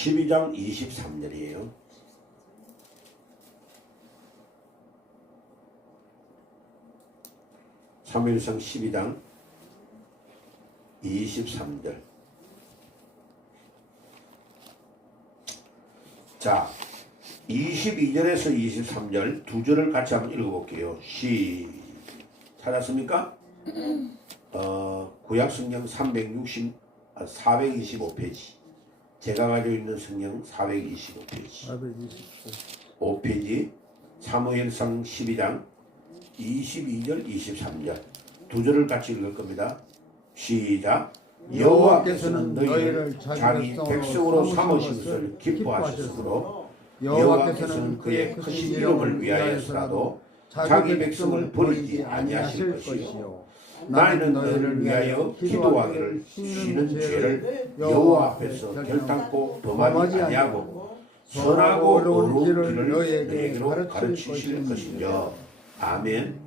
12장 23절이에요. 사무엘상 12장 23절. 자, 22절에서 23절 두 절을 같이 한번 읽어볼게요. 찾았습니까? 구약성경 425페이지. 제가 가지고 있는 성경 425페이지. 5페이지. 사무엘상 12장 22절 23절 두 절을 같이 읽을 겁니다. 시작. 여호와께서는 너희를 자기 백성으로 삼으신 것을 기뻐하셨으므로 여호와께서는 그의 크신 이름을 위하여서라도 자기 백성을 버리지 아니하실 것이요 나는 너희를 위하여 기도하기를 쉬는 죄를 여호와 앞에서 결단코 범하지 아니하고 선하고 어려운 길을 너희에게로 가르치실 것이며. 아멘.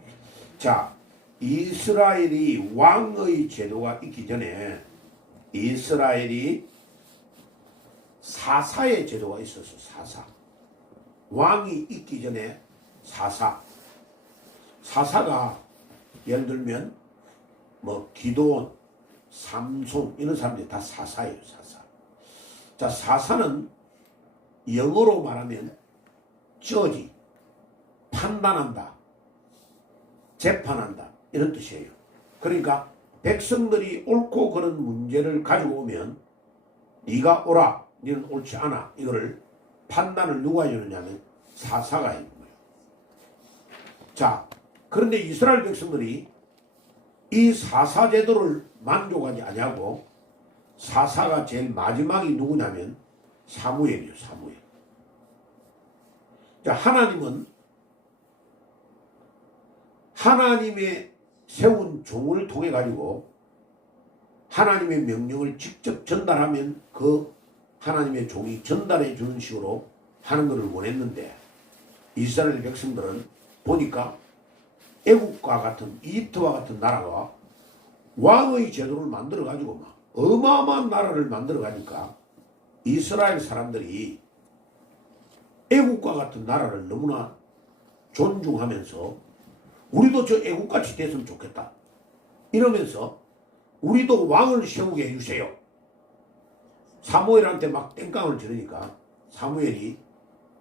자, 이스라엘이 왕의 제도가 있기 전에 이스라엘이 사사의 제도가 있었어. 사사. 왕이 있기 전에 사사가 예를 들면 뭐 기도원, 삼손 이런 사람들이 다 사사예요. 사사. 자, 사사는 영어로 말하면 저지, 판단한다, 재판한다 이런 뜻이에요. 그러니까 백성들이 옳고 그런 문제를 가지고 오면 네가 옳아, 너는 옳지 않아 이거를 판단을 누가 해주느냐면 사사가 해주는 거예요. 자, 그런데 이스라엘 백성들이 이 사사 제도를 만족하지 아니하고 사사가 제일 마지막이 누구냐면 사무엘이요. 사무엘. 자, 하나님은 하나님의 세운 종을 통해 가지고 하나님의 명령을 직접 전달하면 그 하나님의 종이 전달해 주는 식으로 하는 것을 원했는데 이스라엘 백성들은 보니까 애국과 같은 이집트와 같은 나라가 왕의 제도를 만들어 가지고 막 어마어마한 나라를 만들어 가니까 이스라엘 사람들이 애국과 같은 나라를 너무나 존중하면서 우리도 저 애국같이 됐으면 좋겠다 이러면서 우리도 왕을 세우게 해주세요. 사무엘한테 막 땡깡을 지르니까 사무엘이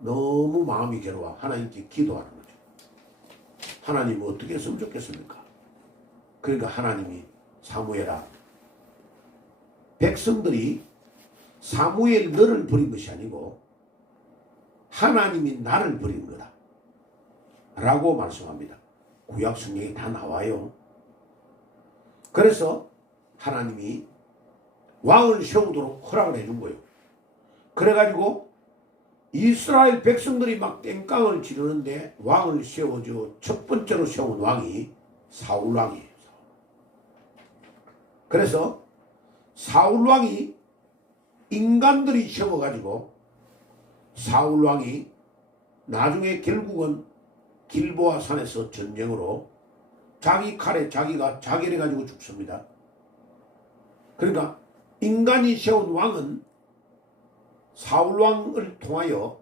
너무 마음이 괴로워 하나님께 기도하는 거죠. 하나님 어떻게 했으면 좋겠습니까? 그러니까 하나님이 사무엘아, 백성들이 사무엘 너를 버린 것이 아니고 하나님이 나를 버린 거다 라고 말씀합니다. 구약 성경에 다 나와요. 그래서 하나님이 왕을 세우도록 허락을 해준 거예요. 그래가지고 이스라엘 백성들이 막 땡깡을 지르는데 왕을 세워줘 첫 번째로 세운 왕이 사울 왕이에요. 그래서 사울 왕이 인간들이 세워가지고 사울 왕이 나중에 결국은 길보아 산에서 전쟁으로 자기 칼에 자기가 자결해가지고 죽습니다. 그러니까 인간이 세운 왕은 사울 왕을 통하여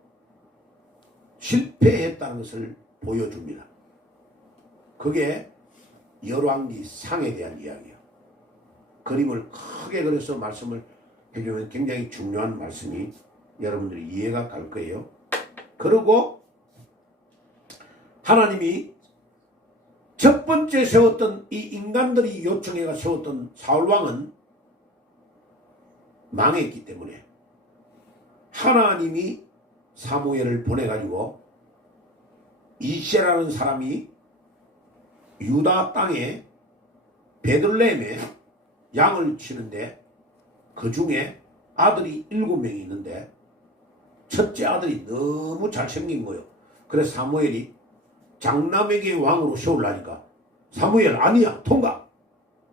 실패했다는 것을 보여줍니다. 그게 열왕기 상에 대한 이야기예요. 그림을 크게 그려서 말씀을 해주면 굉장히 중요한 말씀이 여러분들이 이해가 갈 거예요. 그리고 하나님이 첫 번째 세웠던 이 인간들이 요청해가 세웠던 사울왕은 망했기 때문에 하나님이 사무엘을 보내가지고 이새라는 사람이 유다 땅에 베들레헴에 양을 치는데 그 중에 아들이 7명이 있는데 첫째 아들이 너무 잘생긴 거예요. 그래서 사무엘이 장남에게 왕으로 세우려니까 사무엘 아니야 통과,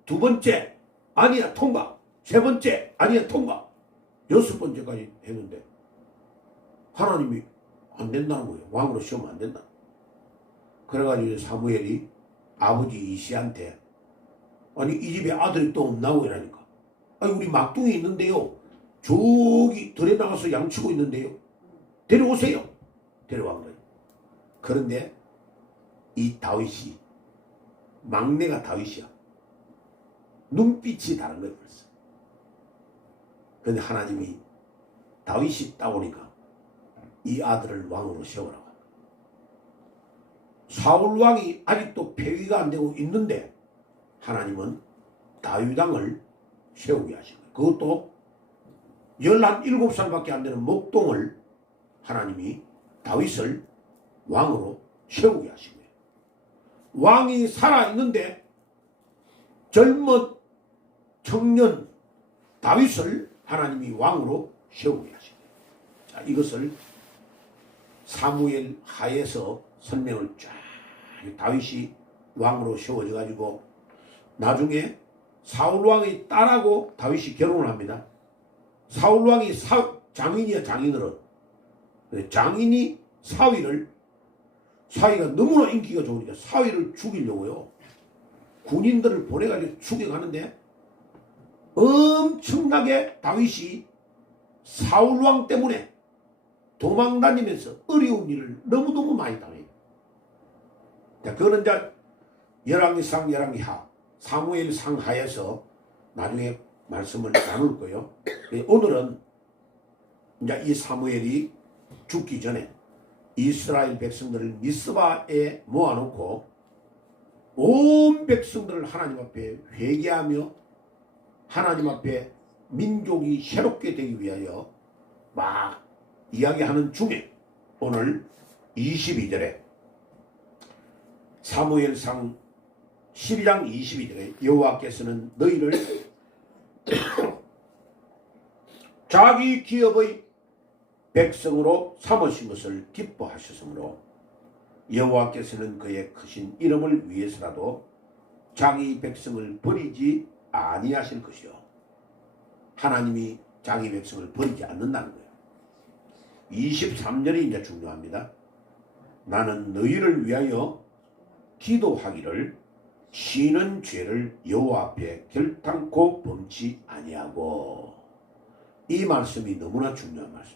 두 번째 아니야 통과, 세 번째 아니야 통과, 여섯 번째까지 했는데 하나님이 안 된다는 거예요. 왕으로 세우면 안 된다. 그래가지고 사무엘이 아버지 이시한테 아니 이 집에 아들이 또 없나고 이러니까 아니 우리 막둥이 있는데요 저기 들에 나가서 양치고 있는데요. 데려오세요. 데려간 거예요. 그런데 이 다윗이 막내가 다윗이야. 눈빛이 다른 거예요. 벌써. 그런데 하나님이 다윗이 따오니까 이 아들을 왕으로 세우라고. 사울 왕이 아직도 폐위가 안 되고 있는데 하나님은 다윗 왕을 세우게 하신 거예요. 그것도 17살밖에 안 되는 목동을 하나님이 다윗을 왕으로 세우게 하신 거예요. 왕이 살아있는데 젊은 청년 다윗을 하나님이 왕으로 세우게 하신 거예요. 자, 이것을 사무엘 하에서 설명을 쫙 다윗이 왕으로 세워져 가지고 나중에 사울왕의 딸하고 다윗이 결혼을 합니다. 사울왕이 장인이야. 장인으로 장인이 사위가 너무나 인기가 좋으니까 사위를 죽이려고요. 군인들을 보내가지고 죽여가는데 엄청나게 다윗이 사울왕 때문에 도망다니면서 어려운 일을 너무너무 많이 당해요. 그거는 이제 열왕기상, 열왕기하, 사무엘상 하에서 나중에 말씀을 나눌 거예요. 오늘은 이제 이 사무엘이 죽기 전에 이스라엘 백성들을 미스바에 모아놓고 온 백성들을 하나님 앞에 회개하며 하나님 앞에 민족이 새롭게 되기 위하여 막 이야기하는 중에 오늘 22절에 사무엘상 12장 22절에 여호와께서는 너희를 자기 기업의 백성으로 삼으신 것을 기뻐하셨으므로 여호와께서는 그의 크신 이름을 위해서라도 자기 백성을 버리지 아니하실 것이요. 하나님이 자기 백성을 버리지 않는다는 거예요. 23절이 이제 중요합니다. 나는 너희를 위하여 기도하기를 쉬는 죄를 여호와 앞에 결탄코 범치 아니하고. 이 말씀이 너무나 중요한 말씀.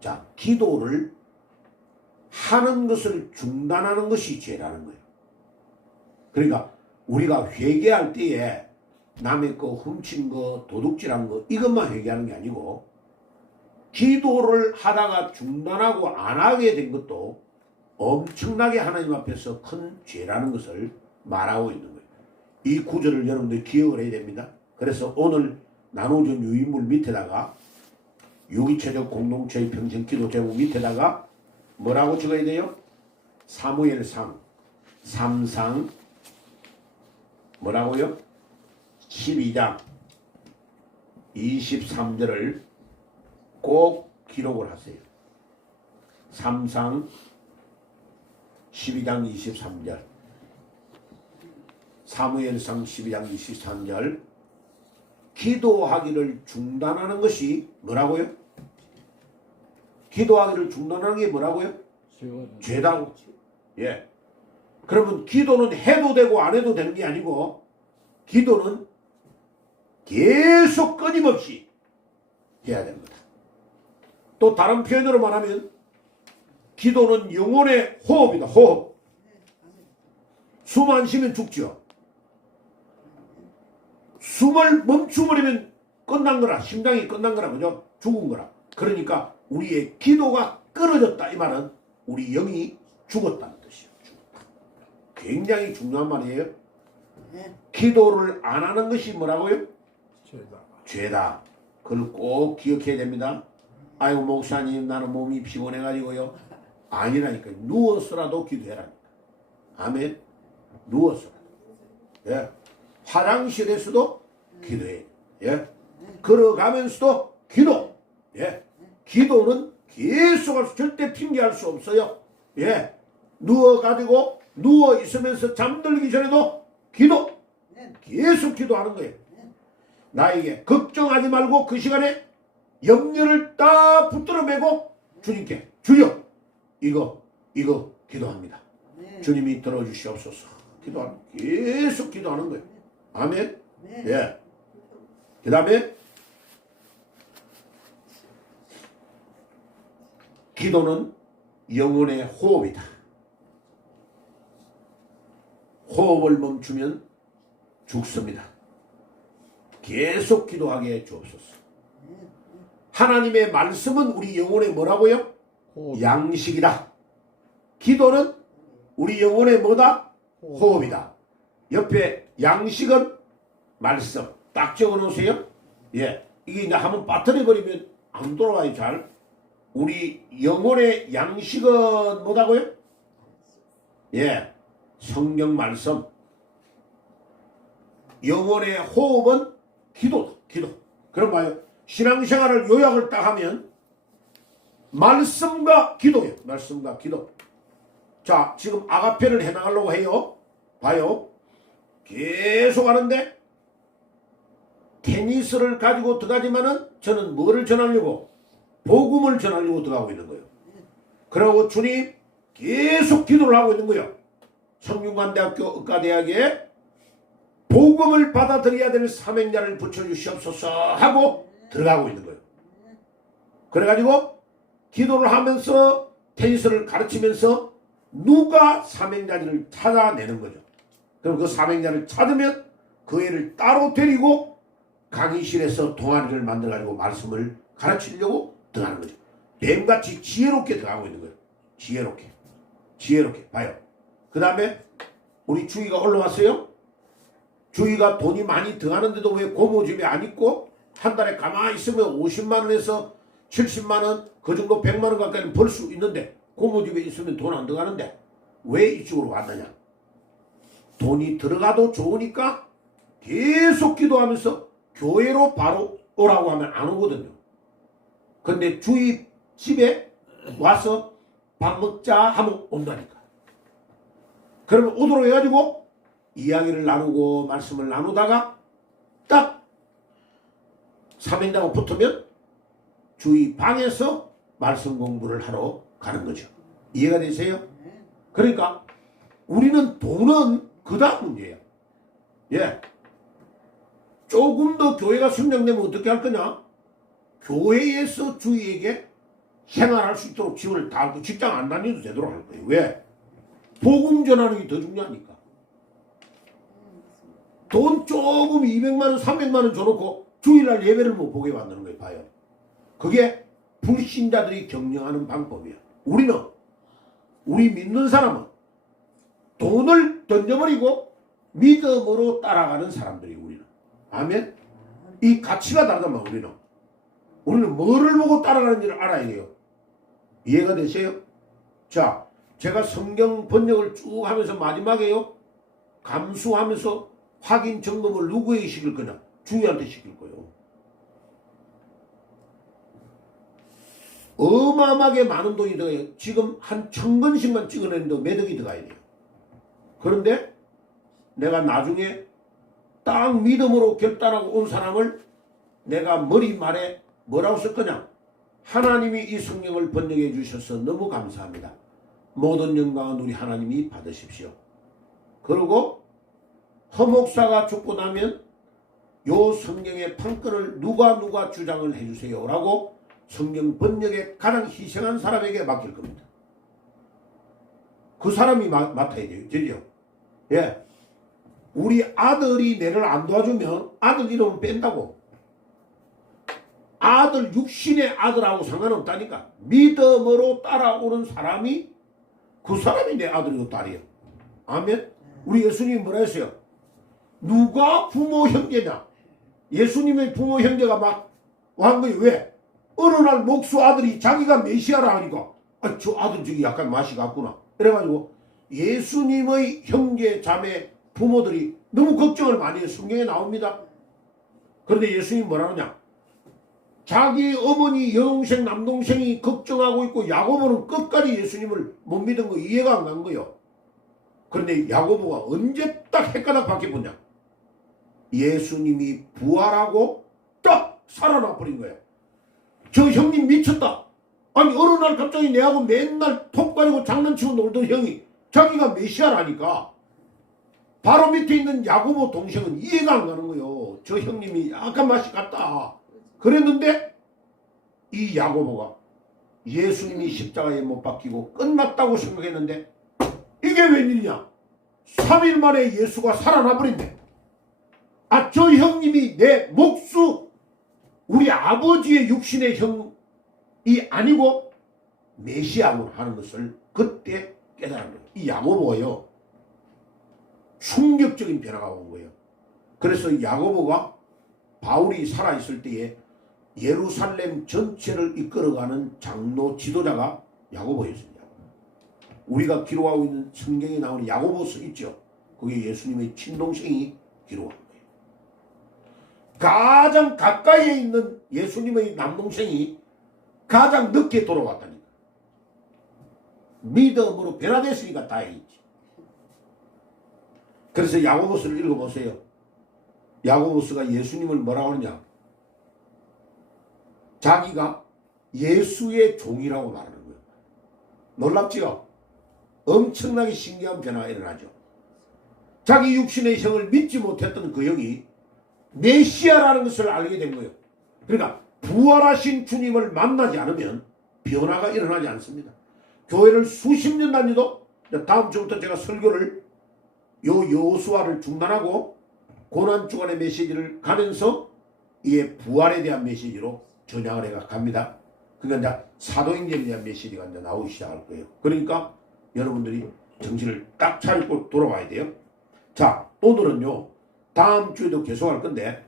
자, 기도를 하는 것을 중단하는 것이 죄라는 거예요. 그러니까 우리가 회개할 때에 남의 거 훔친 거 도둑질한 거 이것만 회개하는 게 아니고 기도를 하다가 중단하고 안 하게 된 것도 엄청나게 하나님 앞에서 큰 죄라는 것을 말하고 있는 거예요. 이 구절을 여러분들 기억을 해야 됩니다. 그래서 오늘 나누어진 유인물 밑에다가 유기체적 공동체의 평생 기도 제목 밑에다가 뭐라고 적어야 돼요? 사무엘상 3상 뭐라고요? 12장 23절을 꼭 기록을 하세요. 3상 12장 23절 사무엘상 12장 23절 기도하기를 중단하는 것이 뭐라고요? 기도하기를 중단하는 게 뭐라고요? 죄다고. 예. 그러면 기도는 해도 되고 안 해도 되는 게 아니고 기도는 계속 끊임없이 해야 됩니다. 또 다른 표현으로 말하면 기도는 영혼의 호흡이다. 호흡. 숨 안 쉬면 죽죠. 숨을 멈춰버리면 끝난 거라. 심장이 끝난 거라. 그죠? 죽은 거라. 그러니까 우리의 기도가 끊어졌다. 이 말은 우리 영이 죽었다는 뜻이에요. 죽었다. 굉장히 중요한 말이에요. 기도를 안 하는 것이 뭐라고요? 죄다. 그걸 꼭 기억해야 됩니다. 아이고 목사님 나는 몸이 피곤해가지고요. 아니라니까. 누워서라도 기도해라니까. 아멘. 누워서라도. 예. 화장실에서도 기도해. 예. 걸어가면서도 기도. 예. 기도는 계속해서 절대 핑계할 수 없어요. 예. 누워가지고 누워 있으면서 잠들기 전에도 기도. 계속 기도하는 거예요. 나에게 걱정하지 말고 그 시간에 염려를 딱 붙들어 매고 주님께 주여 이거 기도합니다. 주님이 들어주시옵소서. 기도하는 계속 기도하는 거예요. 아멘. 예. 그 다음에 기도는 영혼의 호흡이다. 호흡을 멈추면 죽습니다. 계속 기도하게 주옵소서. 하나님의 말씀은 우리 영혼의 뭐라고요? 양식이다. 기도는 우리 영혼의 뭐다? 호흡이다. 옆에 양식은 말씀. 딱 적어 놓으세요. 예. 이게 이제 한번 빠뜨려 버리면 안 돌아와요, 잘. 우리 영혼의 양식은 뭐다고요? 예. 성경 말씀. 영혼의 호흡은 기도다. 기도. 그럼 봐요. 신앙생활을 요약을 딱 하면 말씀과 기도예요. 말씀과 기도. 자, 지금 아가페를 해나가려고 해요. 봐요. 계속 하는데 테니스를 가지고 들어가지만은 저는 뭐를 전하려고? 복음을 전하려고 들어가고 있는 거예요. 그리고 주님 계속 기도를 하고 있는 거예요. 성균관대학교 의과대학에 복음을 받아들여야 될 사명자를 붙여주시옵소서 하고 들어가고 있는 거예요. 그래가지고 기도를 하면서 테니스를 가르치면서 누가 사명자를 찾아내는 거죠. 그럼 그 사명자를 찾으면 그 애를 따로 데리고 강의실에서 동아리를 만들어가지고 말씀을 가르치려고 들어가는 거죠. 뱀같이 지혜롭게 들어가고 있는 거예요. 지혜롭게. 지혜롭게. 봐요. 그 다음에 우리 주희가 올라왔어요. 주희가 돈이 많이 들어가는데도 왜 고모집에 안 있고 한 달에 가만히 있으면 50만원에서 70만원 그 정도 100만원 가까이는 벌 수 있는데 고모집에 있으면 돈 안 들어가는데 왜 이쪽으로 왔느냐? 돈이 들어가도 좋으니까 계속 기도하면서 교회로 바로 오라고 하면 안 오거든요. 근데 주희 집에 와서 밥 먹자 하면 온다니까. 그러면 오도록 해가지고 이야기를 나누고 말씀을 나누다가 딱 사명자가 붙으면 주희 방에서 말씀 공부를 하러 가는 거죠. 이해가 되세요? 그러니까 우리는 돈은 그 다음 문제예요. 예. 조금 더 교회가 성장되면 어떻게 할 거냐? 교회에서 주희에게 생활할 수 있도록 지원을 다 하고 직장 안 다녀도 되도록 할 거예요. 왜? 복음 전하는 게 더 중요하니까. 돈 조금 200만원, 300만원 줘놓고 주일날 예배를 못 보게 만드는 거예요. 봐요. 그게 불신자들이 경영하는 방법이야. 우리 믿는 사람은 돈을 던져버리고 믿음으로 따라가는 사람들이 우리는. 아멘? 이 가치가 다르다면 우리는 뭐를 보고 따라가는지를 알아야 돼요. 이해가 되세요? 자, 제가 성경 번역을 쭉 하면서 마지막에요. 감수하면서 확인 점검을 누구에게 시킬 거냐? 주희한테 시킬 거예요. 어마어마하게 많은 돈이 들어가요. 지금 한 1000건씩만 찍어내는데 매덕이 들어가야 돼요. 그런데 내가 나중에 딱 믿음으로 결단하고 온 사람을 내가 머리말에 뭐라고 쓸 거냐? 하나님이 이 성경을 번역해 주셔서 너무 감사합니다. 모든 영광은 우리 하나님이 받으십시오. 그리고 허목사가 죽고 나면 요 성경의 판권을 누가 주장을 해주세요 라고 성경 번역에 가장 희생한 사람에게 맡길 겁니다. 그 사람이 맡아야 돼요. 저기요. 예. 우리 아들이 내를 안 도와주면 아들 이름은 뺀다고. 아들 육신의 아들하고 상관없다니까. 믿음으로 따라오는 사람이 그 사람이 내 아들이고 딸이에요. 아멘. 우리 예수님이 뭐라 했어요? 누가 부모 형제냐? 예수님의 부모 형제가 막 한 거예요. 왜? 어느 날 목수 아들이 자기가 메시아라 하니까 저 아들 저기 약간 맛이 갔구나. 그래가지고 예수님의 형제 자매 부모들이 너무 걱정을 많이 해요. 성경에 나옵니다. 그런데 예수님이 뭐라 하냐? 자기 어머니 여동생 남동생이 걱정하고 있고 야고보는 끝까지 예수님을 못 믿은 거 이해가 안 간 거예요. 그런데 야고보가 언제 딱 헷가닥 바뀌었냐? 예수님이 부활하고 딱 살아나 버린 거예요. 저 형님 미쳤다. 아니 어느 날 갑자기 내하고 맨날 톡 가지고 장난치고 놀던 형이 자기가 메시아라니까 바로 밑에 있는 야고보 동생은 이해가 안 가는 거예요. 저 형님이 약간 맛이 갔다. 그랬는데 이 야고보가 예수님이 십자가에 못 박히고 끝났다고 생각했는데 이게 웬일이냐? 3일 만에 예수가 살아나 버린대. 아, 저 형님이 내 목수, 우리 아버지의 육신의 형이 아니고 메시아군 하는 것을 그때 깨달은 거예요. 이 야고보가요, 충격적인 변화가 온 거예요. 그래서 야고보가 바울이 살아있을 때에 예루살렘 전체를 이끌어가는 장로 지도자가 야고보였습니다. 우리가 기록하고 있는 성경에 나오는 야고보서 있죠. 그게 예수님의 친동생이 기록한 거예요. 가장 가까이에 있는 예수님의 남동생이 가장 늦게 돌아왔다니까. 믿음으로 변화됐으니까 다행이지. 그래서 야고보서를 읽어보세요. 야고보서가 예수님을 뭐라고 하느냐? 자기가 예수의 종이라고 말하는 거예요. 놀랍지요? 엄청나게 신기한 변화가 일어나죠. 자기 육신의 형을 믿지 못했던 그 형이 메시아라는 것을 알게 된 거예요. 그러니까 부활하신 주님을 만나지 않으면 변화가 일어나지 않습니다. 교회를 수십 년 다니도 다음 주부터 제가 설교를 여호수아를 중단하고 고난주간의 메시지를 가면서 이게 부활에 대한 메시지로 전향을 해가 갑니다. 그러니까 이제 사도행전에 대한 메시지가 이제 나오기 시작할 거예요. 그러니까 여러분들이 정신을 딱 차리고 돌아와야 돼요. 자, 오늘은요, 다음 주에도 계속할 건데,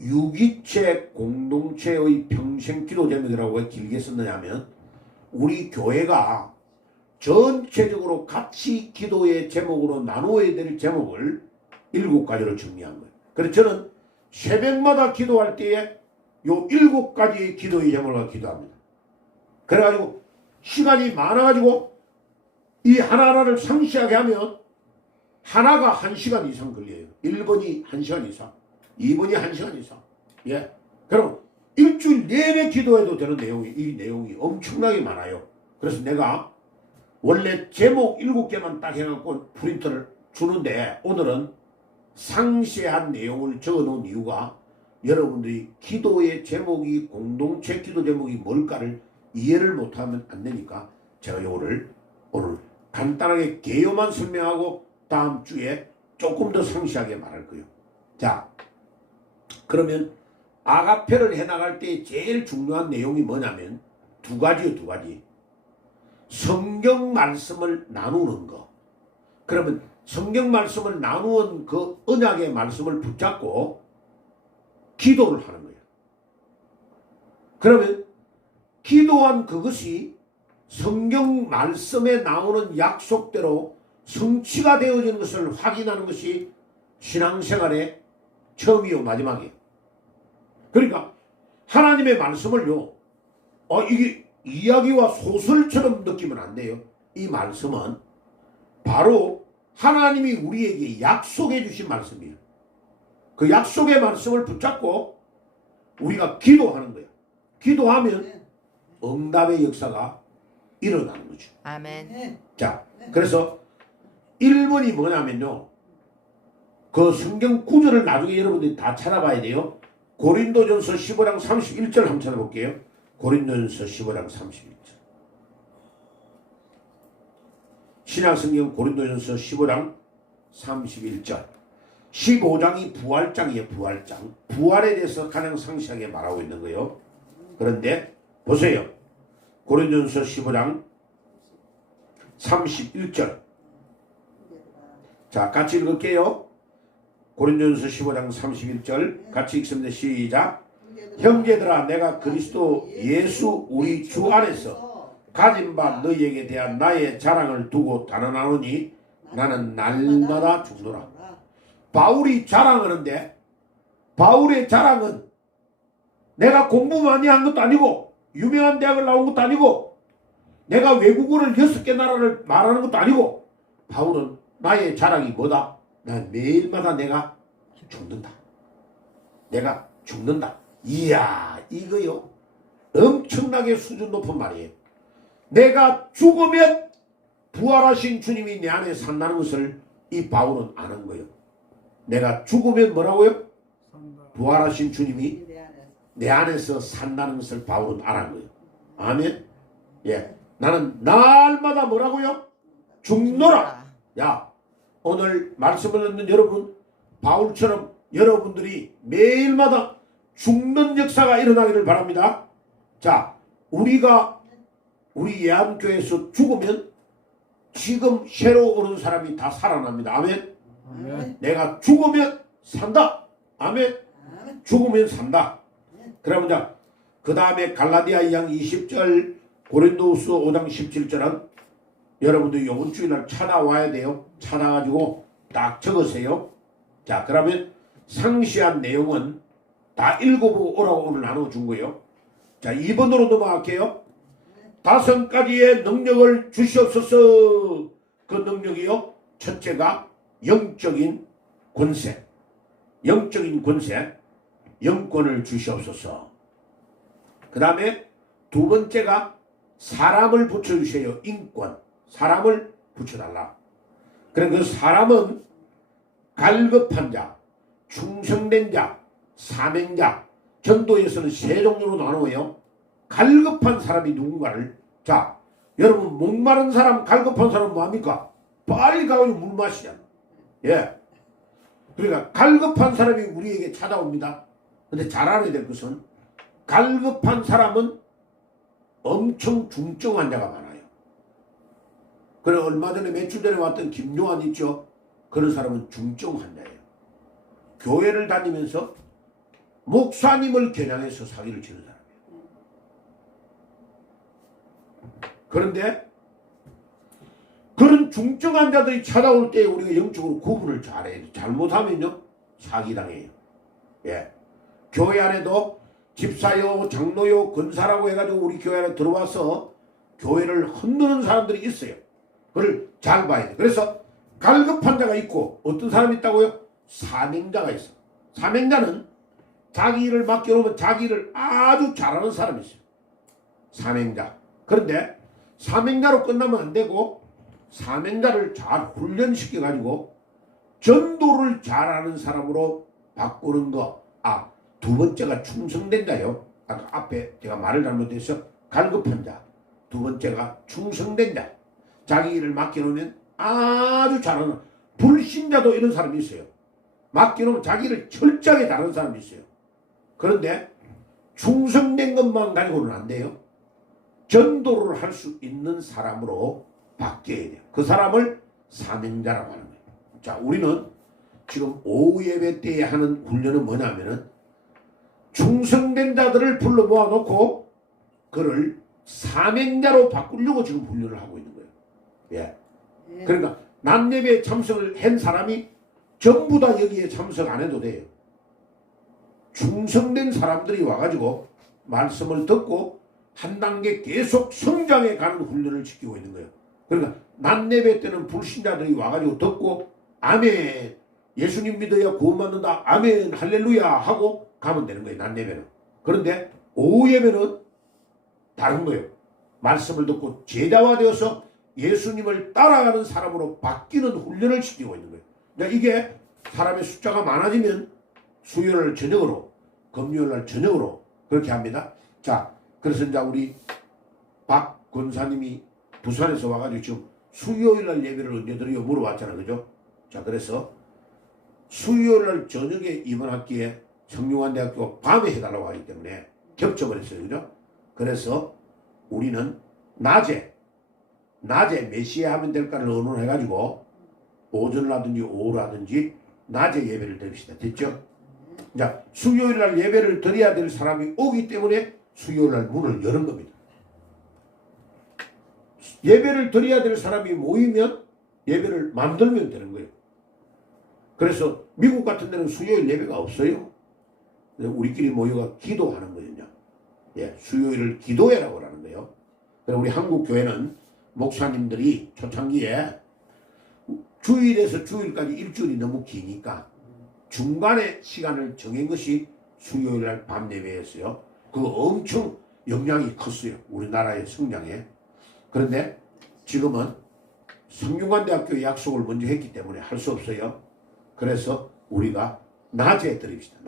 유기체 공동체의 평생 기도 제목이라고 왜 길게 썼느냐면, 우리 교회가 전체적으로 같이 기도의 제목으로 나누어야 될 제목을 7가지로 정리한 거예요. 그래서 저는 새벽마다 기도할 때에 요 7가지의 기도의 제목을 기도합니다. 그래가지고 시간이 많아가지고 이 하나하나를 상시하게 하면 하나가 1시간 이상 걸려요. 1번이 1시간 이상, 2번이 1시간 이상. 예. 그럼 일주일 내내 기도해도 되는 내용이, 이 내용이 엄청나게 많아요. 그래서 내가 원래 제목 7개만 딱 해갖고 프린터를 주는데 오늘은 상세한 내용을 적어 놓은 이유가 여러분들이 기도의 제목이, 공동체 기도 제목이 뭘까를 이해를 못하면 안 되니까 제가 요거를 오늘 간단하게 개요만 설명하고 다음 주에 조금 더 상세하게 말할 거예요. 자, 그러면 아가페를 해나갈 때 제일 중요한 내용이 뭐냐면 2가지요, 2가지. 성경 말씀을 나누는 거. 그러면 성경 말씀을 나누은 그 언약의 말씀을 붙잡고 기도를 하는 거예요. 그러면 기도한 그것이 성경 말씀에 나오는 약속대로 성취가 되어지는 것을 확인하는 것이 신앙생활의 처음이요 마지막이에요. 그러니까 하나님의 말씀을요, 이게 이야기와 소설처럼 느끼면 안 돼요. 이 말씀은 바로 하나님이 우리에게 약속해 주신 말씀이에요. 그 약속의 말씀을 붙잡고 우리가 기도하는 거예요. 기도하면 응답의 역사가 일어나는 거죠. 아멘. 자, 그래서 1번이 뭐냐면요, 그 성경 구절을 나중에 여러분들이 다 찾아봐야 돼요. 고린도전서 15장 31절 한번 찾아볼게요. 고린도전서 15장 31절. 신약성경 고린도전서 15장 31절. 15장이 부활장이에요. 부활장. 부활에 대해서 가장 상세하게 말하고 있는 거예요. 그런데 보세요. 고린도전서 15장 31절. 자, 같이 읽을게요. 고린도전서 15장 31절 같이 읽습니다. 시작. 형제들아, 내가 그리스도 예수 우리 주 안에서 가진 바 너희에게 대한 나의 자랑을 두고 단언하노니 나는 날마다 죽노라. 바울이 자랑하는데, 바울의 자랑은 내가 공부 많이 한 것도 아니고 유명한 대학을 나온 것도 아니고 내가 외국어를 6개 나라를 말하는 것도 아니고, 바울은 나의 자랑이 뭐다? 난 매일마다 내가 죽는다. 내가 죽는다. 이야, 이거요, 엄청나게 수준 높은 말이에요. 내가 죽으면 부활하신 주님이 내 안에 산다는 것을 이 바울은 아는 거예요. 내가 죽으면 뭐라고요? 부활하신 주님이 내 안에서 산다는 것을 바울은 알은 거예요. 아멘. 예, 나는 날마다 뭐라고요? 죽노라. 야, 오늘 말씀을 듣는 여러분, 바울처럼 여러분들이 매일마다 죽는 역사가 일어나기를 바랍니다. 자, 우리가 우리 예안교회에서 죽으면 지금 새로 오는 사람이 다 살아납니다. 아멘. 내가 죽으면 산다. 아멘. 죽으면 산다. 그러면 자, 그 다음에 갈라디아 2장 20절, 고린도후서 5장 17절은 여러분들 이번 주일날 찾아와야 돼요. 찾아가지고 딱 적으세요. 자, 그러면 상세한 내용은 다 읽어보고 오라고 오늘 나눠준 거예요. 자, 2번으로 넘어갈게요. 5가지의 능력을 주시옵소서. 그 능력이요, 첫째가 영적인 권세. 영적인 권세, 영권을 주시옵소서. 그 다음에 두 번째가 사람을 붙여주세요. 인권. 사람을 붙여달라. 그래, 그 사람은 갈급한 자, 충성된 자, 사명자. 전도에서는 세 종류로 나누어요. 갈급한 사람이 누군가를, 자, 여러분 목마른 사람, 갈급한 사람 뭐합니까? 빨리 가가지고 물 마시잖아. 예. 그러니까 갈급한 사람이 우리에게 찾아옵니다. 근데 잘 알아야 될 것은 갈급한 사람은 엄청 중증 환자가 많아요. 그래, 얼마 전에 며칠 전에 왔던 김요한 있죠? 그런 사람은 중증 환자예요. 교회를 다니면서 목사님을 겨냥해서 사기를 치는 사람이에요. 그런데 그런 중증 환자들이 찾아올 때 우리가 영적으로 구분을 잘해야 돼요. 잘못하면요, 사기당해요. 예. 교회 안에도 집사요, 장로요, 권사라고 해가지고 우리 교회 안에 들어와서 교회를 흔드는 사람들이 있어요. 그걸 잘 봐야 돼요. 그래서 갈급한 자가 있고, 어떤 사람이 있다고요? 사명자가 있어. 사명자는 자기 일을 맡겨놓으면 자기 일을 아주 잘하는 사람이 있어요. 사명자. 그런데 사명자로 끝나면 안 되고, 사명자를 잘 훈련시켜가지고 전도를 잘하는 사람으로 바꾸는 거. 아, 두 번째가 충성된 자요. 아까 앞에 제가 말을 잘못해서 갈급한 자. 두 번째가 충성된 자. 자기 일을 맡겨놓으면 아주 잘하는, 불신자도 이런 사람이 있어요. 맡겨놓으면 자기 일을 철저하게 잘하는 사람이 있어요. 그런데 충성된 것만 가지고는 안 돼요. 전도를 할 수 있는 사람으로 바뀌어야 돼요. 그 사람을 사명자라고 하는 거예요. 자, 우리는 지금 오후 예배 때에 하는 훈련은 뭐냐면은 충성된 자들을 불러 모아놓고 그를 사명자로 바꾸려고 지금 훈련을 하고 있는 거예요. 예. 그러니까 낮 예배에 참석을 한 사람이 전부 다 여기에 참석 안 해도 돼요. 충성된 사람들이 와가지고 말씀을 듣고 한 단계 계속 성장해 가는 훈련을 시키고 있는 거예요. 그러니까 낮 예배 때는 불신자들이 와가지고 듣고 아멘, 예수님 믿어야 구원받는다, 아멘, 할렐루야 하고 가면 되는 거예요. 낮 예배는. 그런데 오후 예배는 다른 거예요. 말씀을 듣고 제자화 되어서 예수님을 따라가는 사람으로 바뀌는 훈련을 시키고 있는 거예요. 그러니까 이게 사람의 숫자가 많아지면 수요일 저녁으로, 금요일 날 저녁으로 그렇게 합니다. 자, 그래서 이제 우리 박 권사님이 부산에서 와가지고 지금 수요일 날 예배를 언제 드려요? 물어봤잖아. 그죠? 자, 그래서 수요일 날 저녁에 이번 학기에 성균관대학교 밤에 해달라고 하기 때문에 겹쳐버렸어요. 그죠? 그래서 우리는 낮에 몇 시에 하면 될까를 의논해가지고 오전이라든지 오후라든지 낮에 예배를 드립시다. 됐죠? 자, 수요일 날 예배를 드려야 될 사람이 오기 때문에 수요일 날 문을 여는 겁니다. 예배를 드려야 될 사람이 모이면 예배를 만들면 되는 거예요. 그래서 미국 같은 데는 수요일 예배가 없어요. 우리끼리 모여가 기도하는 거거든요. 예, 수요일을 기도회라고 하는 거예요. 그래서 우리 한국 교회는 목사님들이 초창기에 주일에서 주일까지 일주일이 너무 기니까 중간에 시간을 정한 것이 수요일 날 밤 예배였어요. 그거 엄청 영향이 컸어요. 우리나라의 성장에. 그런데 지금은 성균관대학교의 약속을 먼저 했기 때문에 할 수 없어요. 그래서 우리가 낮에 드립시다.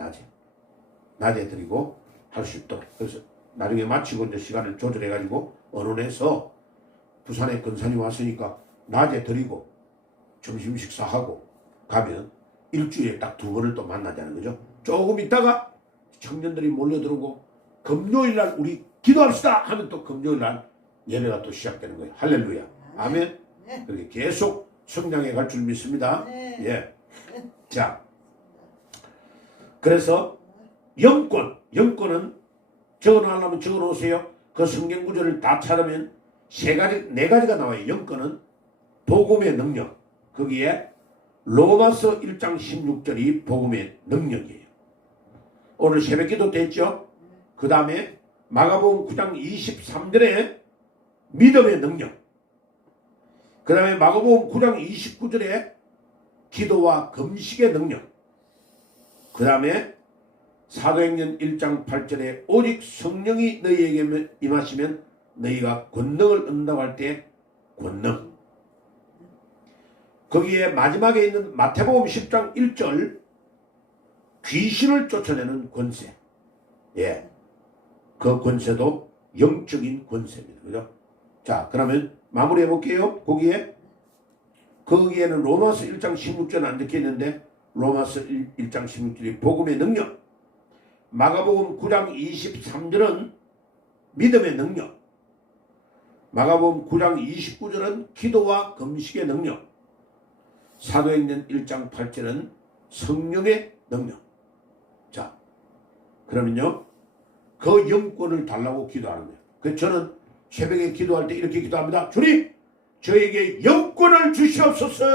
낮에 드리고 할 수 있도록. 그래서 나중에 마치고 이제 시간을 조절해가지고 언론에서 부산에 근산이 왔으니까 낮에 드리고 점심 식사하고 가면 일주일에 딱 2번을 또 만나자는 거죠. 조금 있다가 청년들이 몰려들고 금요일날 우리 기도합시다 하면 또 금요일날 예배가 또 시작되는 거예요. 할렐루야. 아멘. 그렇게 계속 성장해 갈 줄 믿습니다. 예. 자, 그래서 영권은 적어놓으려면 적어놓으세요. 그 성경 구절을 다 찾으면 네 가지가 나와요. 영권은 복음의 능력. 거기에 로마서 1장 16절이 복음의 능력이에요. 오늘 새벽기도 됐죠? 그 다음에 마가복음 9장 23절에 믿음의 능력. 그 다음에 마가복음 9장 29절에 기도와 금식의 능력. 그 다음에 사도행전 1장 8절에 오직 성령이 너희에게 임하시면 너희가 권능을 얻는다고 할 때 권능. 거기에 마지막에 있는 마태복음 10장 1절 귀신을 쫓아내는 권세. 예. 그 권세도 영적인 권세입니다. 그죠? 자, 그러면 마무리해 볼게요. 거기에는 로마서 1장 16절은 안 적혀 있는데 로마서 1장 16절이 복음의 능력. 마가복음 9장 23절은 믿음의 능력. 마가복음 9장 29절은 기도와 금식의 능력. 사도행전 1장 8절은 성령의 능력. 자, 그러면요, 그 영권을 달라고 기도하는 거예요. 그래서 저는 새벽에 기도할 때 이렇게 기도합니다. 주님, 저에게 영권을 주시옵소서.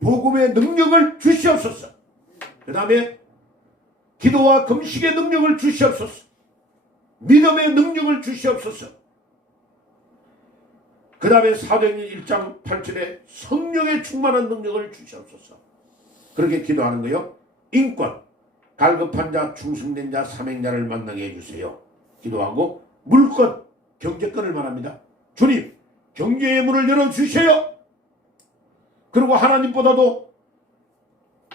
복음의 능력을 주시옵소서. 그 다음에 기도와 금식의 능력을 주시옵소서. 믿음의 능력을 주시옵소서. 그 다음에 사도행전 1장 8절에 성령의 충만한 능력을 주시옵소서. 그렇게 기도하는 거요. 인권, 갈급한 자, 충성된 자, 사명자를 만나게 해주세요. 기도하고 물권, 경제권을 말합니다. 주님, 경제의 문을 열어주세요. 그리고 하나님보다도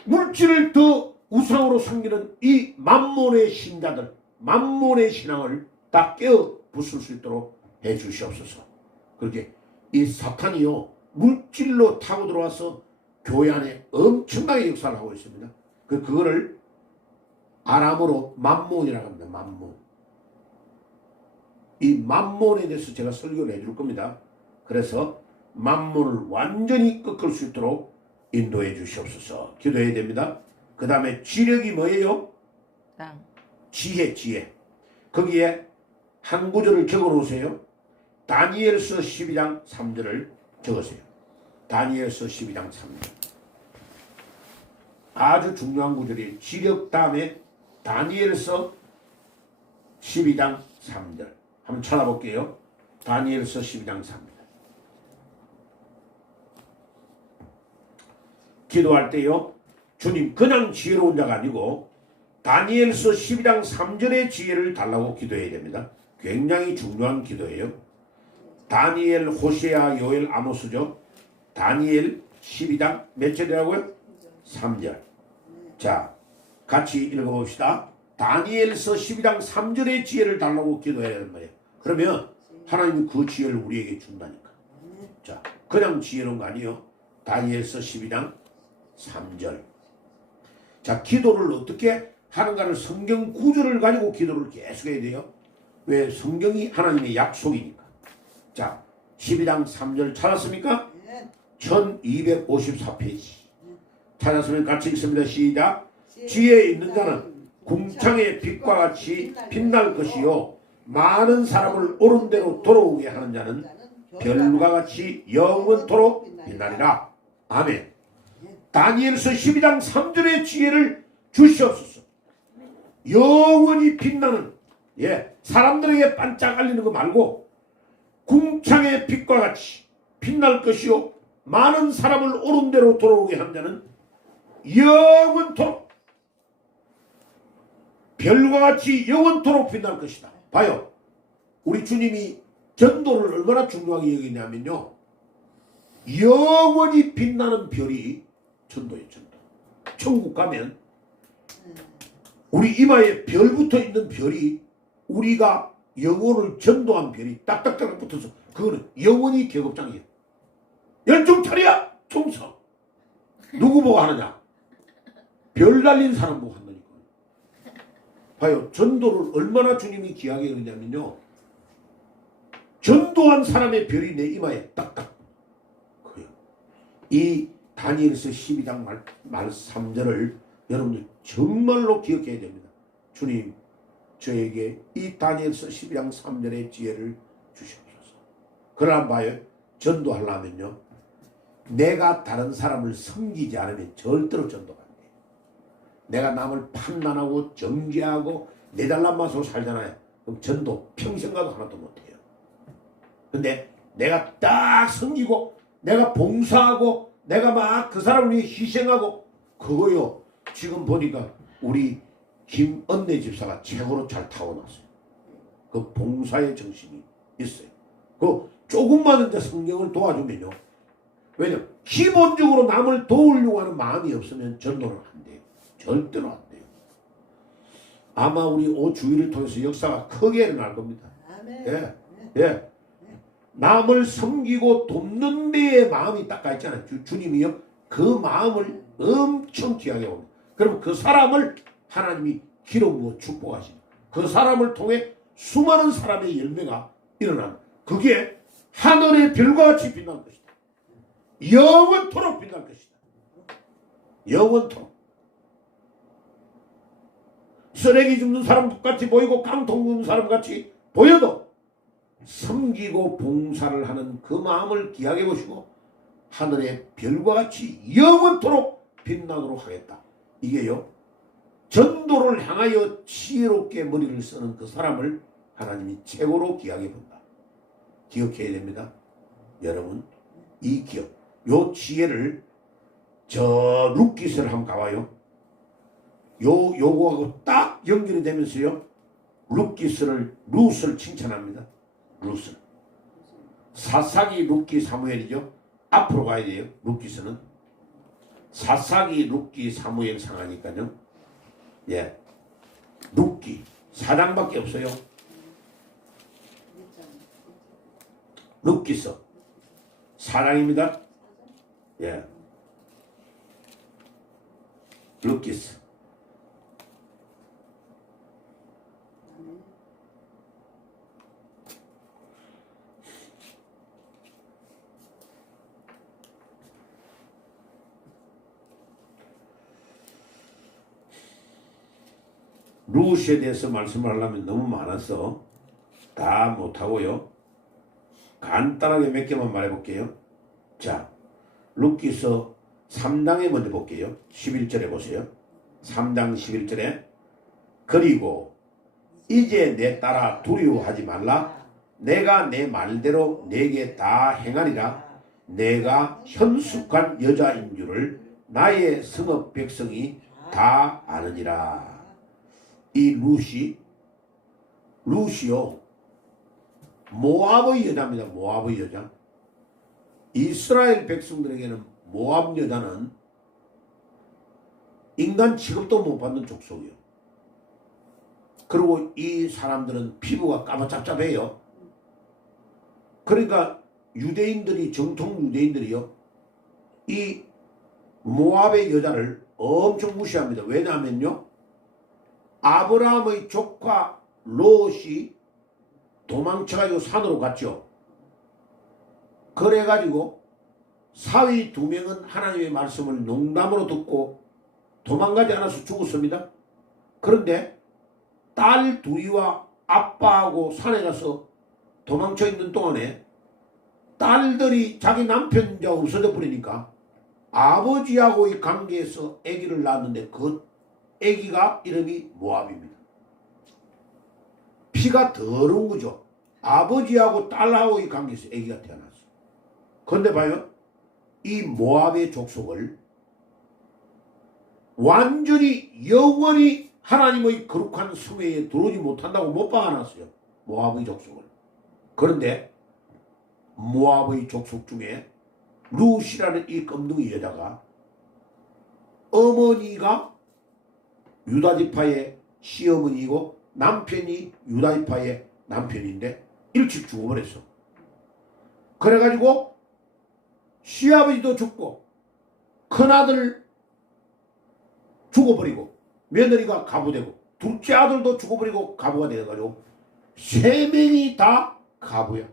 물질을 더 우상으로 섬기는 이 만몬의 신자들, 만몬의 신앙을 다 깨어 부술 수 있도록 해 주시옵소서. 그렇게 이 사탄이요, 물질로 타고 들어와서 교회 안에 엄청나게 역사를 하고 있습니다. 그거를 아람어로 만몬이라고 합니다. 만몬. 이 만몬에 대해서 제가 설교를 해줄 겁니다. 그래서 만몬을 완전히 꺾을 수 있도록 인도해 주시옵소서. 기도해야 됩니다. 그 다음에 지력이 뭐예요? 땅. 지혜. 거기에 한 구절을 적어 놓으세요. 다니엘서 12장 3절을 적으세요. 다니엘서 12장 3절. 아주 중요한 구절이 지력 다음에 다니엘서 12장 3절. 한번 찾아볼게요. 다니엘서 12장 3절. 기도할 때요, 주님, 그냥 지혜로운 자가 아니고 다니엘서 12장 3절의 지혜를 달라고 기도해야 됩니다. 굉장히 중요한 기도예요. 다니엘, 호세아, 요엘, 아모스죠. 다니엘 12장 몇 절이라고요? 3절. 자, 같이 읽어봅시다. 다니엘서 12장 3절의 지혜를 달라고 기도해야 되는 거예요. 그러면 하나님은 그 지혜를 우리에게 준다니까. 자, 그냥 지혜로운 거 아니에요. 다니엘서 12장 3절. 자, 기도를 어떻게 하는가를 성경 구절을 가지고 기도를 계속해야 돼요. 왜? 성경이 하나님의 약속이니까. 자, 12장 3절 찾았습니까? 1254페이지. 찾았으면 같이 읽습니다. 시작. 지혜에 있는 자는 궁창의 빛과 같이 빛날 것이요, 많은 사람을 옳은 대로 돌아오게 하는 자는 별과 같이 영원토록 빛나리라. 아멘. 다니엘서 12장 3절의 지혜를 주시옵소서. 영원히 빛나는, 사람들에게 반짝거리는 거 말고 궁창의 빛과 같이 빛날 것이요, 많은 사람을 옳은 대로 돌아오게 하는 자는 영원토록, 별과 같이 영원토록 빛날 것이다. 봐요. 우리 주님이 전도를 얼마나 중요하게 여기냐면요, 영원히 빛나는 별이 전도예요. 전도. 천국 가면 우리 이마에 별 붙어 있는 별이 우리가 영혼을 전도한 별이 딱딱딱 붙어서 그거는 영원히 계급장이에요. 열중 차려 충성. 누구 보고 하느냐? 별 달린 사람 보고 한다니까. 봐요. 전도를 얼마나 주님이 귀하게 그러냐면요. 전도한 사람의 별이 내 이마에 딱딱. 그래요. 이 다니엘서 12장 말 3절을 여러분들 정말로 기억해야 됩니다. 주님 저에게 이 다니엘서 12장 3절의 지혜를 주시옵소서. 그러나 봐요. 전도하려면요. 내가 다른 사람을 섬기지 않으면 절대로 전도가 안 돼요. 내가 남을 판단하고 정죄하고 내달란 맛으로 살잖아요. 그럼 전도 평생 가도 하나도 못해요. 근데 내가 딱 섬기고 내가 봉사하고 내가 막 그 사람을 위해 희생하고 그거요. 지금 보니까 우리 김언내 집사가 최고로 잘 타고났어요. 그 봉사의 정신이 있어요. 그 조금만 이제 성경을 도와주면요. 왜냐면 기본적으로 남을 도우려고 하는 마음이 없으면 전도는 안 돼요. 절대로 안 돼요. 아마 우리 주일을 통해서 역사가 크게 일어날 겁니다. 아멘. 예, 예. 남을 섬기고 돕는 데에 마음이 딱 가 있잖아요. 주님이요. 그 마음을 엄청 귀하게 옵니다. 그럼 그 사람을 하나님이 기름 부어 축복하십니다. 그 사람을 통해 수많은 사람의 열매가 일어나는 그게 하늘의 별과 같이 빛날 것이다. 영원토록 빛날 것이다. 영원토록. 쓰레기 줍는 사람 같이 보이고 깡통 줍는 사람 같이 보여도 섬기고 봉사를 하는 그 마음을 귀하게 보시고 하늘의 별과 같이 영원토록 빛나도록 하겠다. 이게요. 전도를 향하여 지혜롭게 머리를 쓰는 그 사람을 하나님이 최고로 귀하게 본다. 기억해야 됩니다. 여러분 이 기억 요 지혜를 저 룻기서를 한번 가봐요. 요거하고 딱 연결이 되면서요. 룻기서를 룻을 칭찬합니다. 룻을. 사사기 룻기 사무엘이죠. 앞으로 가야 돼요. 룻기서는. 사사기 룻기 사무엘 상하니까요. 예. 룻기 4장밖에 없어요. 룻기서 4장입니다. 예. 룻기서. 룻에 대해서 말씀을 하려면 너무 많아서 다 못하고요. 간단하게 몇 개만 말해볼게요. 자, 룻기서 3장에 먼저 볼게요. 11절에 보세요. 3장 11절에 그리고 이제 내 딸아 두려워하지 말라. 내가 내 말대로 내게 다 행하리라. 내가 현숙한 여자인 줄을 나의 성읍 백성이 다 아느니라. 이 룻이요 모압의 여자입니다. 모압의 여자. 이스라엘 백성들에게는 모압 여자는 인간 취급도 못 받는 족속이요. 그리고 이 사람들은 피부가 까무잡잡해요. 그러니까 유대인들이 정통 유대인들이요 이 모압의 여자를 엄청 무시합니다. 왜냐하면요 아브라함의 조카 롯이 도망쳐가지고 산으로 갔죠. 그래가지고 사위 2명은 하나님의 말씀을 농담으로 듣고 도망가지 않아서 죽었습니다. 그런데 딸 2이와 아빠하고 산에 가서 도망쳐 있는 동안에 딸들이 자기 남편 이제 없어져 버리니까 아버지하고의 관계에서 아기를 낳았는데 그 아기가 이름이 모압입니다. 피가 더러운 거죠. 아버지하고 딸하고의 관계에서 아기가 태어났어요. 그런데 봐요. 이 모압의 족속을 완전히 영원히 하나님의 거룩한 성회에 들어오지 못한다고 못 박아놨어요. 모압의 족속을. 그런데 모압의 족속 중에 룻이라는 이 검둥이 여자가 어머니가 유다지파의 시어머니이고 남편이 유다지파의 남편인데 일찍 죽어버렸어. 그래가지고 시아버지도 죽고 큰아들 죽어버리고 며느리가 가부되고 둘째 아들도 죽어버리고 가부가 돼가지고 세 명이 다 가부야.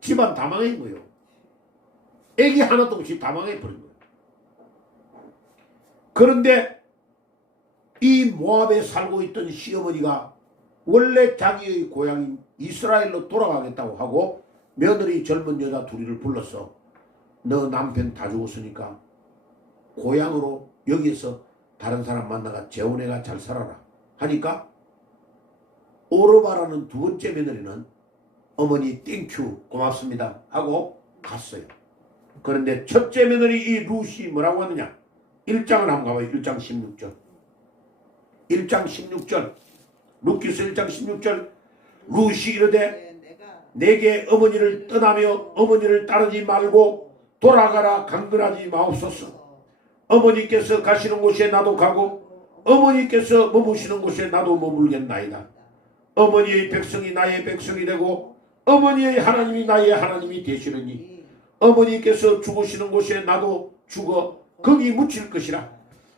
집안 다 망해인 거예요. 애기 하나도 없이 다 망해버린 거예요. 그런데 이 모압에 살고 있던 시어머니가 원래 자기의 고향인 이스라엘로 돌아가겠다고 하고 며느리 젊은 여자 둘이를 불렀어. 너 남편 다 죽었으니까 고향으로 여기에서 다른 사람 만나가 재혼해가 잘 살아라 하니까 오르바라는 두 번째 며느리는 어머니 땡큐 고맙습니다 하고 갔어요. 그런데 첫째 며느리 이 룻이 뭐라고 하느냐. 1장을 한번 가봐요. 1장 16절 1장 16절 룻기서 1장 16절 룻이 이르되 내게 어머니를 떠나며 어머니를 따르지 말고 돌아가라 강건하지 마옵소서. 어머니께서 가시는 곳에 나도 가고 어머니께서 머무시는 곳에 나도 머물겠나이다. 어머니의 백성이 나의 백성이 되고 어머니의 하나님이 나의 하나님이 되시느니 어머니께서 죽으시는 곳에 나도 죽어 거기 묻힐 것이라.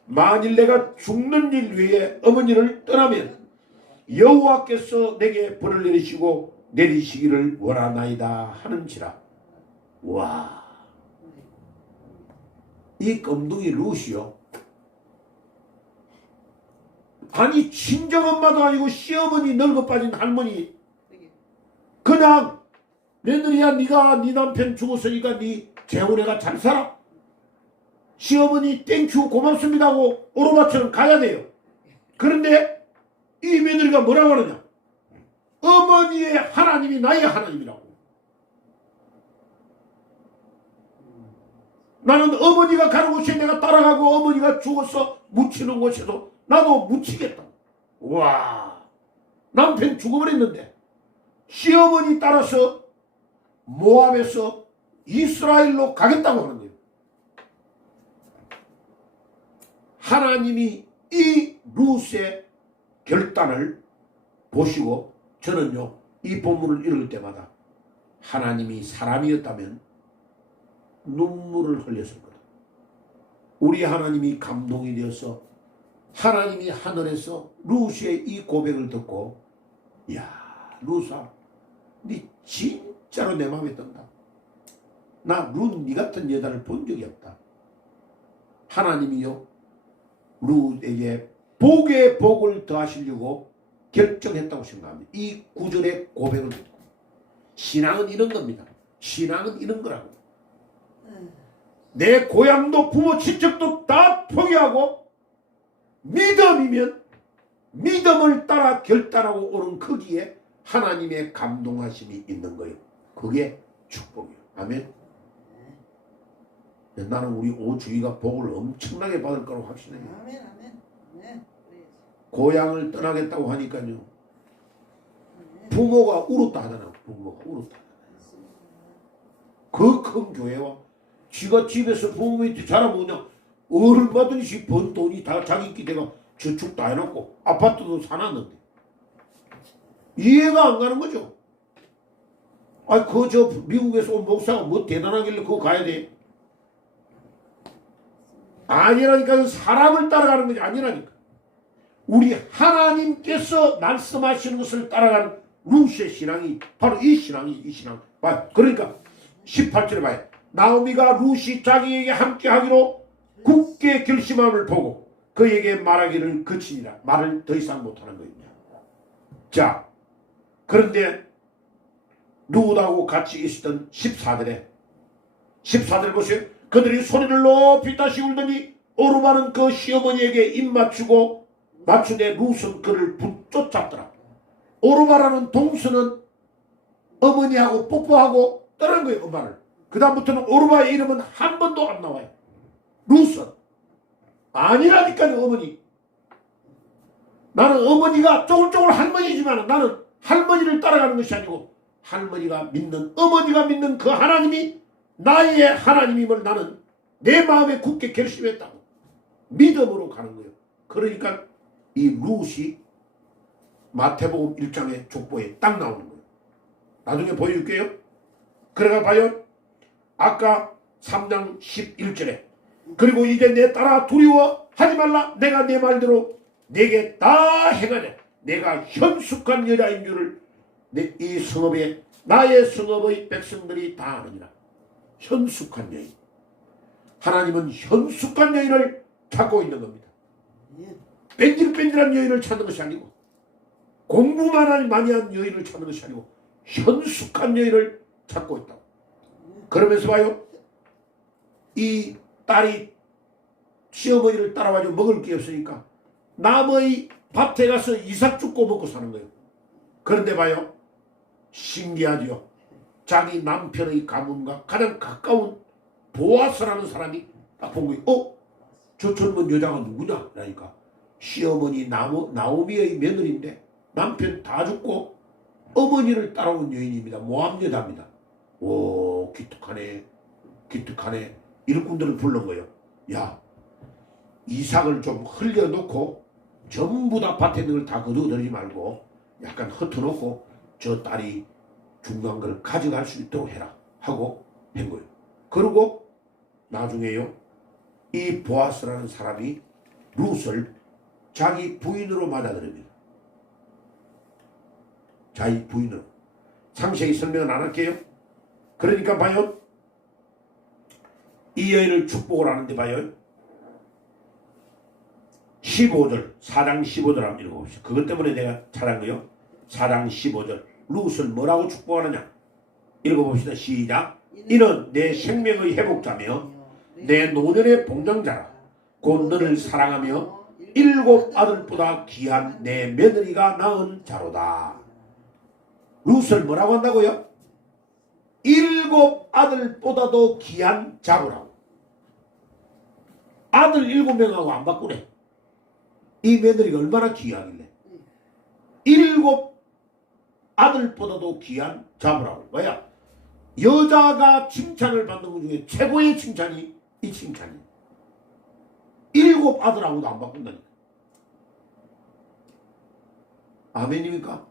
만일 내가 죽는 일 위에 어머니를 떠나면 여호와께서 내게 벌을 내리시기를 원하나이다 하는지라. 와, 이 껌둥이 룻이요. 아니 친정엄마도 아니고 시어머니 늙어 빠진 할머니 그냥 며느리야 네가 네 남편 죽었으니까 네 재혼해가 잘 살아. 시어머니 땡큐 고맙습니다 하고 오르바처럼 가야 돼요. 그런데 이 며느리가 뭐라고 하느냐. 어머니의 하나님이 나의 하나님이라고. 나는 어머니가 가는 곳에 내가 따라가고 어머니가 죽어서 묻히는 곳에도 나도 묻히겠다. 와, 남편 죽어버렸는데 시어머니 따라서 모압에서 이스라엘로 가겠다고 하는 거예요. 하나님이 이 룻의 결단을 보시고 저는요 이 본문을 읽을 때마다 하나님이 사람이었다면 눈물을 흘렸을 거다. 우리 하나님이 감동이 되어서 하나님이 하늘에서 룻의 이 고백을 듣고 야 룻아 네 진짜로 내 마음에 든다. 나 룻 네 같은 여자를 본 적이 없다. 하나님이요 룻에게 복에 복을 더하시려고 결정했다고 생각합니다. 이 구절의 고백을 듣고 신앙은 이런 겁니다. 신앙은 이런 거라고. 내 고향도 부모 친척도 다 포기하고 믿음이면 믿음을 따라 결단하고 오는 거기에 하나님의 감동하심이 있는 거예요. 그게 축복이에요. 아멘. 나는 우리 오주희가 복을 엄청나게 받을 거라고 확신해요. 아멘, 아멘, 아멘. 고향을 떠나겠다고 하니까요. 부모가 울었다 하잖아. 부모가 울었다. 그 큰 교회와 지가 집에서 부모 밑에 자라면 그냥 얼마든지 번 돈이 다 자기 기대가 저축 다 해놓고 아파트도 사놨는데 이해가 안 가는 거죠. 아, 저 미국에서 온 목사가 뭐 대단하길래 그거 가야 돼? 아니라니까. 사람을 따라가는 것이 아니라니까. 우리 하나님께서 말씀하시는 것을 따라가는 룻의 신앙이 바로 이 신앙이 봐요. 그러니까 18절에 봐요. 나오미가 룻이 자기에게 함께 하기로 굳게 결심함을 보고 그에게 말하기를 그치니라. 말을 더 이상 못하는 거입니다. 자, 그런데 룻하고 같이 있었던 14절에 보세요. 그들이 소리를 높이 다시 울더니 오르바는 그 시어머니에게 입 맞추되 룻은 그를 붙쫓았더라. 오르바라는 동서는 어머니하고 뽀뽀하고 떠난 거예요. 엄마를. 그 다음부터는 오르바의 이름은 한 번도 안 나와요. 룻은 아니라니까요. 어머니. 나는 어머니가 쪼글쪼글 할머니지만 나는 할머니를 따라가는 것이 아니고 할머니가 믿는 어머니가 믿는 그 하나님이 나의 하나님임을 나는 내 마음에 굳게 결심했다고 믿음으로 가는 거예요. 그러니까 이 룻이 마태복음 1장의 족보에 딱 나오는 거예요. 나중에 보여줄게요. 그래가 봐요. 아까 3장 11절에 그리고 이제 내 딸아 두려워하지 말라. 내가 내 말대로 내게 다 행하네. 내가 현숙한 여자인 줄을 이 성읍에 나의 성읍의 백성들이 다 아느니라. 현숙한 여인. 하나님은 현숙한 여인을 찾고 있는 겁니다. 뺀질뺀질한 여인을 찾는 것이 아니고 공부만 많이 한 여인을 찾는 것이 아니고 현숙한 여인을 찾고 있다. 그러면서 봐요. 이 딸이 시어머니를 따라와서 먹을 게 없으니까 남의 밭에 가서 이삭 죽고 먹고 사는 거예요. 그런데 봐요. 신기하죠. 자기 남편의 가문과 가장 가까운 보아스라는 사람이 딱 본 거예요. 저 젊은 여자가 누구냐? 그러니까 시어머니 나오미의 며느리인데 남편 다 죽고 어머니를 따라온 여인입니다. 모함 여자입니다. 오, 기특하네. 기특하네. 일꾼들을 불른 거예요. 야, 이삭을 좀 흘려놓고 전부 다 밭에 있는 걸 다 거두어들이지 말고 약간 흩어놓고 저 딸이 중요한 걸 가져갈 수 있도록 해라 하고 한 거예요. 그리고 나중에요. 이 보아스라는 사람이 룻을 자기 부인으로 맞아들입니다. 자기 부인으로. 상세히 설명은 안 할게요. 그러니까 봐요. 이 여인을 축복을 하는데 봐요. 15절 4장 15절 한번 읽어봅시다. 그것 때문에 내가 찾은 거요. 4장 15절 룻을 뭐라고 축복하느냐. 읽어봅시다. 시작. 이는 내 생명의 회복자며 내 노년의 봉정자라. 곧 너를 사랑하며 7 아들보다 귀한 내 며느리가 낳은 자로다. 룻을 뭐라고 한다고요? 7 아들보다도 귀한 자로라고. 아들 7명하고 안 바꾸네. 이 며느리가 얼마나 귀하길래 7 아들보다도 귀한 자부라고. 뭐야? 여자가 칭찬을 받는 것 중에 최고의 칭찬이 이 칭찬이에요. 7 아들하고도 안 바꾼다니까. 아멘입니까?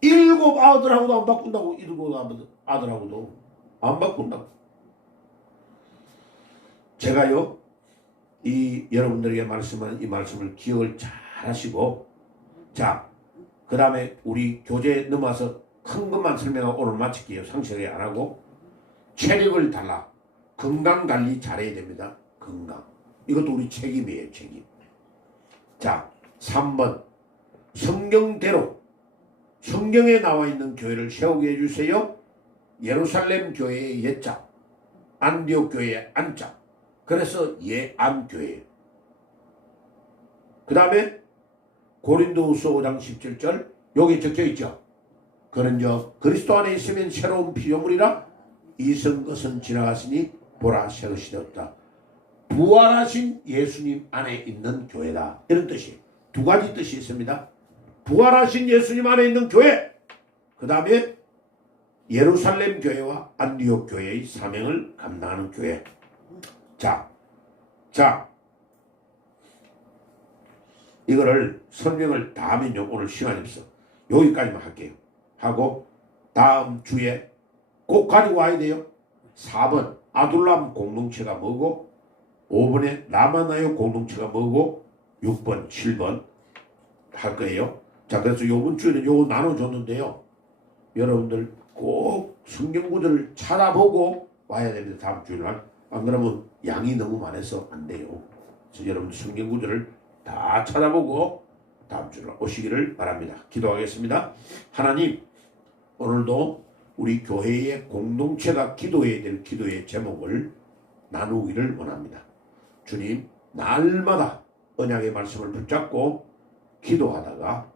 7 아들하고도 안 바꾼다고. 7 아들하고도 안 바꾼다고. 제가요 여러분들에게 말씀하는 이 말씀을 기억을 잘 하시고, 자, 그 다음에 우리 교재에 넘어와서 큰 것만 설명하고 오늘 마칠게요. 상세하게 안 하고. 체력을 달라. 건강관리 잘해야 됩니다. 건강. 이것도 우리 책임이에요. 책임. 자, 3번 성경대로 성경에 나와 있는 교회를 세우게 해주세요. 예루살렘 교회의 예자, 안디옥 교회의 안자. 그래서 예안교회예요. 그 다음에 고린도후서 5장 17절 여기 적혀있죠. 그런저 그리스도 안에 있으면 새로운 피조물이라 이전 것은 지나갔으니 보라 새 것이 되었다. 부활하신 예수님 안에 있는 교회다. 이런 뜻이에요. 두 가지 뜻이 있습니다. 부활하신 예수님 안에 있는 교회, 그 다음에 예루살렘 교회와 안디옥 교회의 사명을 감당하는 교회. 자, 이거를 설명을 다 하면요 오늘 시간이 없어. 여기까지만 할게요. 하고 다음 주에 꼭 가지고 와야 돼요. 4번 아둘람 공동체가 뭐고, 5번에 라마나요 공동체가 뭐고, 6번 7번 할 거예요. 자, 그래서 이번 주에는 요거 나눠줬는데요. 여러분들 꼭 성경 구절을 찾아보고 와야 됩니다. 다음 주일날. 안 그러면 양이 너무 많아서 안 돼요. 그래서 여러분들 성경 구절을 다 찾아보고 다음 주에 오시기를 바랍니다. 기도하겠습니다. 하나님, 오늘도 우리 교회의 공동체가 기도해야 될 기도의 제목을 나누기를 원합니다. 주님, 날마다 언약의 말씀을 붙잡고 기도하다가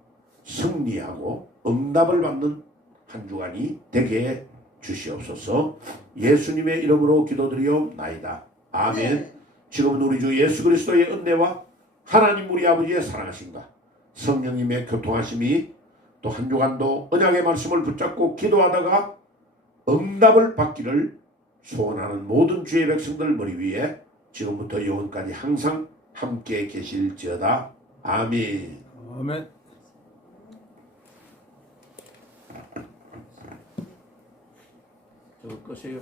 승리하고 응답을 받는 한 주간이 되게 주시옵소서. 예수님의 이름으로 기도드리옵나이다. 아멘. 지금은 우리 주 예수 그리스도의 은혜와 하나님 우리 아버지의 사랑하심과 성령님의 교통하심이 또 한 주간도 언약의 말씀을 붙잡고 기도하다가 응답을 받기를 소원하는 모든 주의 백성들 머리 위에 지금부터 영원까지 항상 함께 계실지어다. 아멘. 아멘. 저거 끄세요.